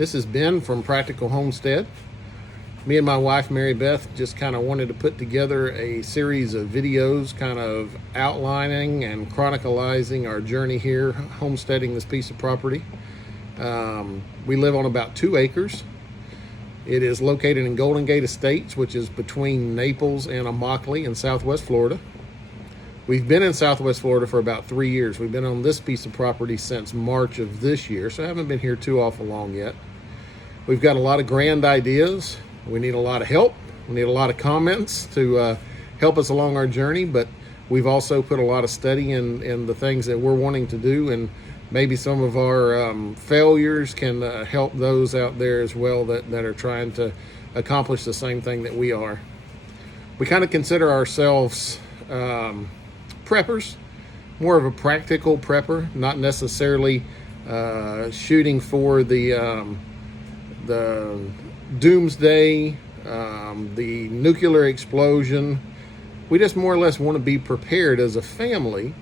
This is Ben from Practical Homestead. Me and my wife, Mary Beth, just kind of wanted to put together a series of videos kind of outlining and chronicalizing our journey here, homesteading this piece of property. We live on about 2 acres. It is located in Golden Gate Estates, which is between Naples and Immokalee in Southwest Florida. We've been in Southwest Florida for about 3 years. We've been on this piece of property since March of this year, so I haven't been here too awful long yet. We've got a lot of grand ideas. We need a lot of help. We need a lot of comments to help us along our journey, but we've also put a lot of study in the things that we're wanting to do, and maybe some of our failures can help those out there as well that are trying to accomplish the same thing that we are. We kind of consider ourselves preppers, more of a practical prepper, not necessarily shooting for the doomsday, the nuclear explosion. We just more or less want to be prepared as a family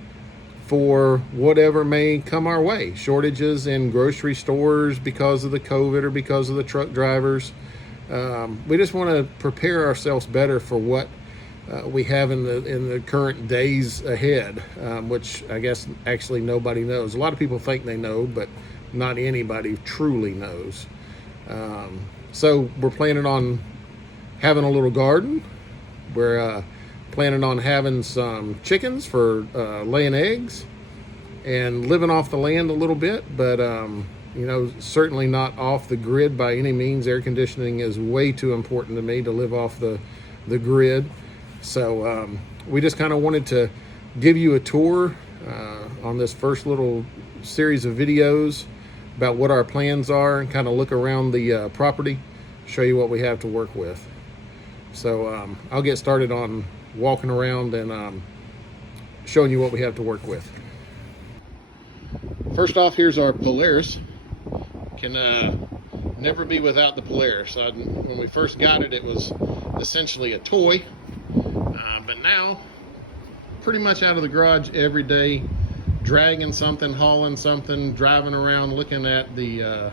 for whatever may come our way. Shortages in grocery stores because of the COVID or because of the truck drivers. We just want to prepare ourselves better for what we have in the current days ahead, which I guess actually nobody knows. A lot of people think they know, but not anybody truly knows. So we're planning on having a little garden. We're planning on having some chickens for laying eggs and living off the land a little bit, but certainly not off the grid by any means. Air conditioning is way too important to me to live off the grid. So we just kind of wanted to give you a tour on this first little series of videos about what our plans are, and kind of look around the property, show you what we have to work with. So I'll get started on walking around and showing you what we have to work with. First off, here's our Polaris. Can never be without the Polaris. When we first got it, it was essentially a toy, but now pretty much out of the garage every day, dragging something, hauling something, driving around, looking at the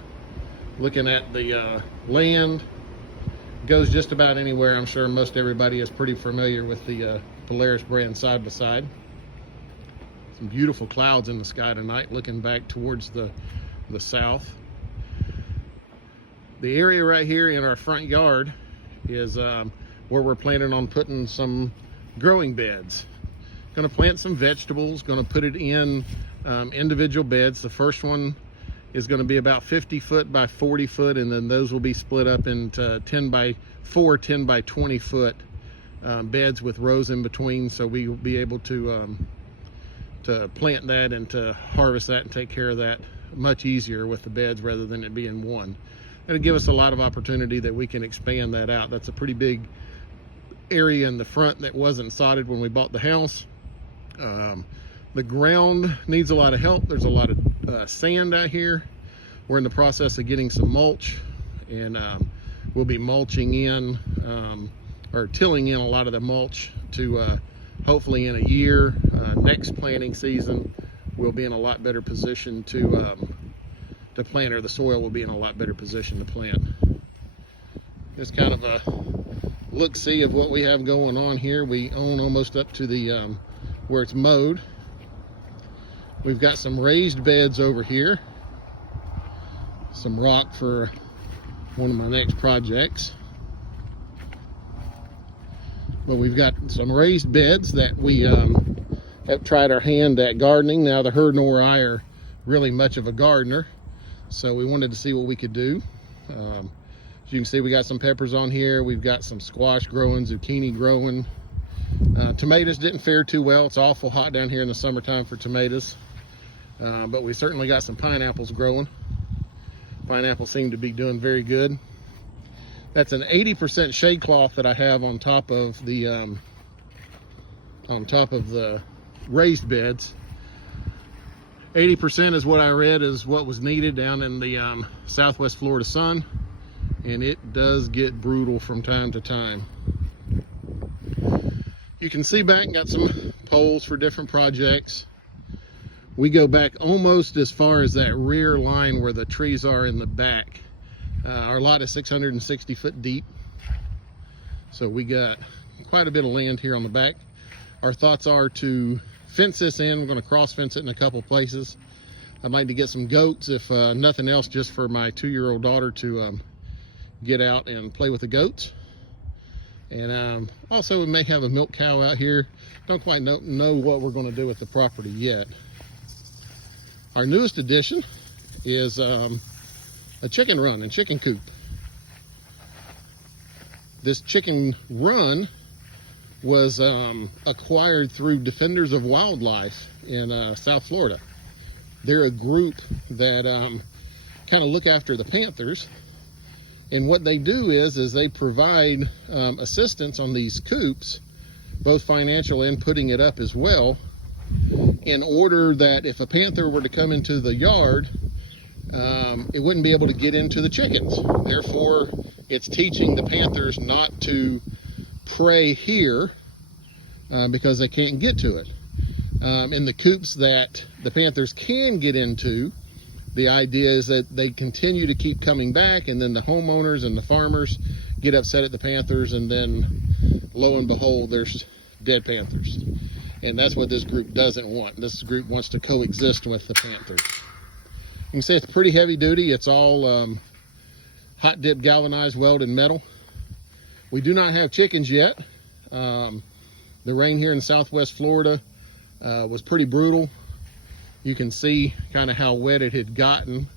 land. Goes just about anywhere. I'm sure most everybody is pretty familiar with the Polaris brand side by side. Some beautiful clouds in the sky tonight, looking back towards the south. The area right here in our front yard is where we're planning on putting some growing beds. Going to plant some vegetables, going to put it in individual beds. The first one is going to be about 50 foot by 40 foot, and then those will be split up into 10 by 4, 10 by 20 foot beds with rows in between, so we will be able to plant that and to harvest that and take care of that much easier with the beds rather than it being one. It'll give us a lot of opportunity that we can expand that out. That's a pretty big area in the front that wasn't sodded when we bought the house. The ground needs a lot of help. There's a lot of sand out here. We're in the process of getting some mulch, and we'll be mulching in or tilling in a lot of the mulch to hopefully in a year, next planting season, we'll be in a lot better position to plant, or the soil will be in a lot better position to plant. Just kind of a look-see of what we have going on here. We own almost up to the where it's mowed. We've got some raised beds over here, some rock for one of my next projects. But we've got some raised beds that we have tried our hand at gardening. Now, the her nor I are really much of a gardener, so we wanted to see what we could do. As you can see, we got some peppers on here. We've got some squash growing, zucchini growing. Tomatoes didn't fare too well. It's awful hot down here in the summertime for tomatoes. But we certainly got some pineapples growing. Pineapples seem to be doing very good. That's an 80% shade cloth that I have on top of the raised beds. 80% is what I read is what was needed down in the Southwest Florida sun, and it does get brutal from time to time. You can see back, got some poles for different projects. We go back almost as far as that rear line where the trees are in the back. Our lot is 660 foot deep, so we got quite a bit of land here on the back. Our thoughts are to fence this in. We're going to cross fence it in a couple places. I'd like to get some goats, if nothing else, just for my 2-year-old daughter to get out and play with the goats. And also we may have a milk cow out here. Don't quite know what we're going to do with the property yet. Our newest addition is a chicken run and chicken coop. This chicken run was acquired through Defenders of Wildlife in South Florida. They're a group that kind of look after the panthers, and what they do is they provide assistance on these coops, both financial and putting it up as well, in order that if a panther were to come into the yard, it wouldn't be able to get into the chickens. Therefore, it's teaching the panthers not to prey here because they can't get to it. In the coops that the panthers can get into, the idea is that they continue to keep coming back, and then the homeowners and the farmers get upset at the panthers, and then lo and behold, there's dead panthers. And that's what this group doesn't want. This group wants to coexist with the panthers. You can see it's pretty heavy duty. It's all hot dip galvanized welded metal. We do not have chickens yet. The rain here in Southwest Florida was pretty brutal. You can see kind of how wet it had gotten.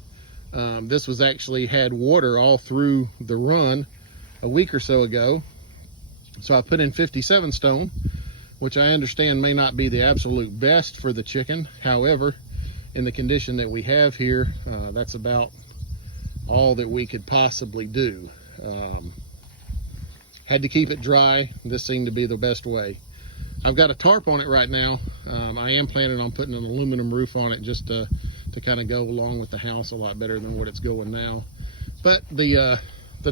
This was actually had water all through the run a week or so ago. So I put in 57 stone, which I understand may not be the absolute best for the chicken. However, in the condition that we have here, that's about all that we could possibly do. Had to keep it dry. This seemed to be the best way. I've got a tarp on it right now. I am planning on putting an aluminum roof on it just to kind of go along with the house a lot better than what it's going now. But the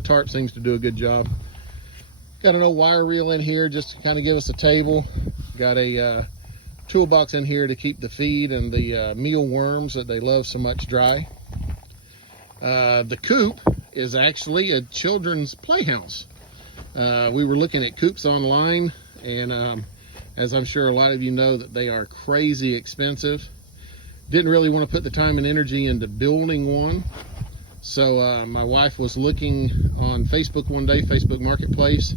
tarp seems to do a good job. Got an old wire reel in here just to kind of give us a table. Got a toolbox in here to keep the feed and the mealworms that they love so much dry. The coop is actually a children's playhouse. We were looking at coops online, and as I'm sure a lot of you know, that they are crazy expensive. Didn't really want to put the time and energy into building one. So my wife was looking on Facebook one day, Facebook Marketplace,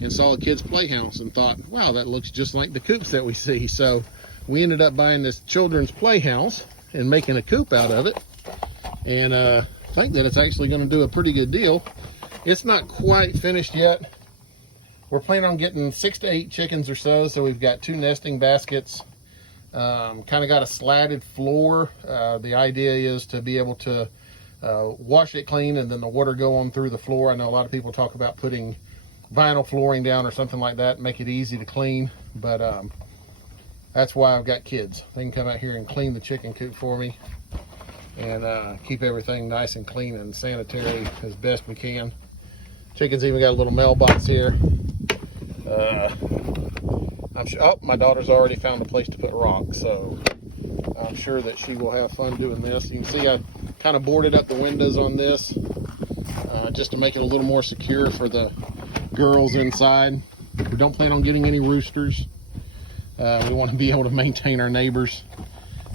and saw a kid's playhouse and thought, wow, that looks just like the coops that we see. So we ended up buying this children's playhouse and making a coop out of it. And I think that it's actually going to do a pretty good deal. It's not quite finished yet. We're planning on getting 6 to 8 chickens or so. So we've got 2 nesting baskets, kind of got a slatted floor. The idea is to be able to wash it clean and then the water go on through the floor. I know a lot of people talk about putting vinyl flooring down or something like that, make it easy to clean. But that's why I've got kids. They can come out here and clean the chicken coop for me and keep everything nice and clean and sanitary as best we can. Chickens even got a little mailbox here. I'm sure, oh, my daughter's already found a place to put rocks, so I'm sure that she will have fun doing this. You can see I kind of boarded up the windows on this just to make it a little more secure for the girls inside. We don't plan on getting any roosters. We want to be able to maintain our neighbors,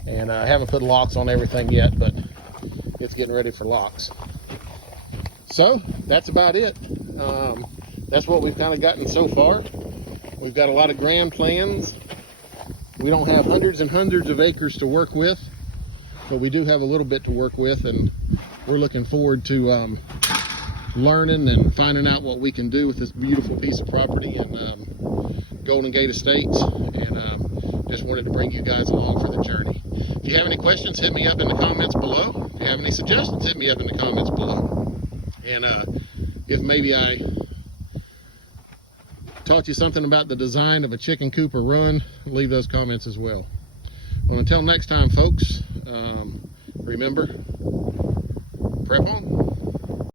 and I haven't put locks on everything yet, but it's getting ready for locks. So that's about it. That's what we've kind of gotten so far. We've got a lot of grand plans. We don't have hundreds and hundreds of acres to work with, but we do have a little bit to work with, and we're looking forward to learning and finding out what we can do with this beautiful piece of property in Golden Gate Estates, and just wanted to bring you guys along for the journey. If you have any questions, hit me up in the comments below. If you have any suggestions, hit me up in the comments below. And if maybe I taught you something about the design of a chicken coop or run, leave those comments as well. Well, until next time, folks, remember, prep on.